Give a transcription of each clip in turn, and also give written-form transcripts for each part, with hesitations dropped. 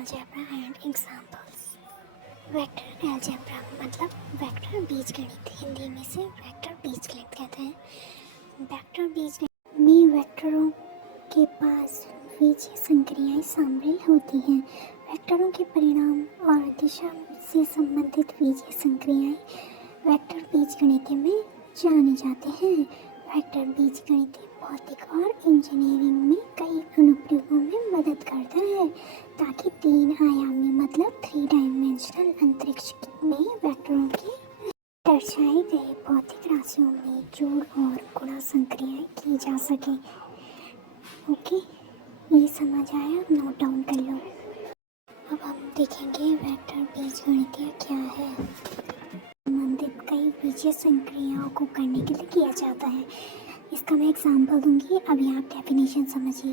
algebra and examples. Vector algebra मतलब vector बीजगणित, हिंदी में से वेक्टर बीजगणित कहते हैं। वेक्टर बीजगणित में वेक्टरों के पास बीजीय संक्रियाएं शामिल होती हैं। वेक्टरों के परिणाम और दिशा से संबंधित बीजीय संक्रियाएं वेक्टर बीजगणित में जाने जाते हैं। वेक्टर बीजगणित भौतिक और इंजीनियरिंग में कई अनुप्रयोगों में मदद करता है ताकि 3 आयामी मतलब 3 डायमेंशनल अंतरिक्ष में वेक्टरों की दर्शाई गई भौतिक राशियों में जोड़ और गुणा संक्रियाएं की जा सके। ओके, ये समझ आया? नोट डाउन कर लो। अब हम देखेंगे वेक्टर बीजगणित क्या है। संबंधित कई बीजीय संक्रियाओं को करने के लिए किया जाता है। इसका मैं एग्जाम्पल दूंगी, अभी आप डेफिनेशन समझिए।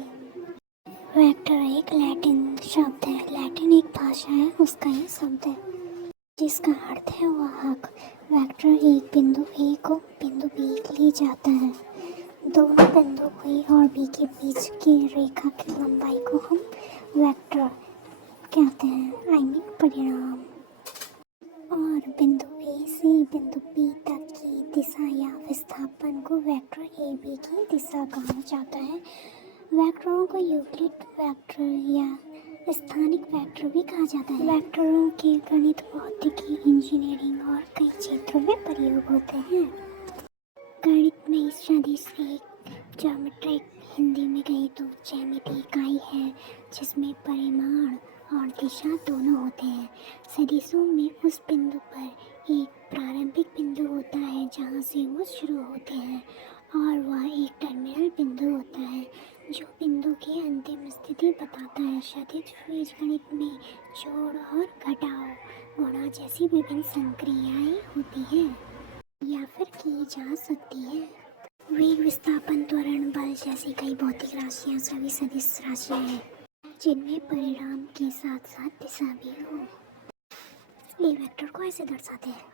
वेक्टर एक लैटिन शब्द है। लैटिन एक भाषा है, उसका ही शब्द है जिसका अर्थ है वाहक। वेक्टर एक बिंदु ए को बिंदु बी ले जाता है। दोनों बिंदु ए और बी के बीच की रेखा की लंबाई को हम वेक्टर कहते हैं, आई मीन परिणाम। और बिंदु ए से बिंदु बी तक की दिशा या विस्थापन को वेक्टर ए बी की दिशा कहा जाता है। वेक्टरों को यूक्लिड वेक्टर या स्थानिक वेक्टर भी कहा जाता है। वेक्टरों के गणित, भौतिकी, इंजीनियरिंग और कई क्षेत्रों में प्रयोग होते हैं। गणित में इस सदिश एक ज्योमेट्रिक, हिंदी में कही तो ज्यामिति इकाई है जिसमें परिमाण और दिशा दोनों होते हैं। सदिशों में उस बिंदु पर एक प्रारंभिक बिंदु होता है जहाँ से वो शुरू होते हैं और वह एक टर्मिनल बिंदु होता है जो बिंदु की अंतिम स्थिति बताता है। सदिश बीजगणित में जोड़ और घटाव, गुणा जैसी विभिन्न संक्रियाएं होती हैं या फिर की जा सकती है। वेग, विस्थापन, त्वरण, बल जैसी कई भौतिक राशियाँ सभी सदिश राशियाँ हैं जिनमें परिणाम के साथ साथ दिशा भी हो। ये वेक्टर को ऐसे दर्शाते हैं।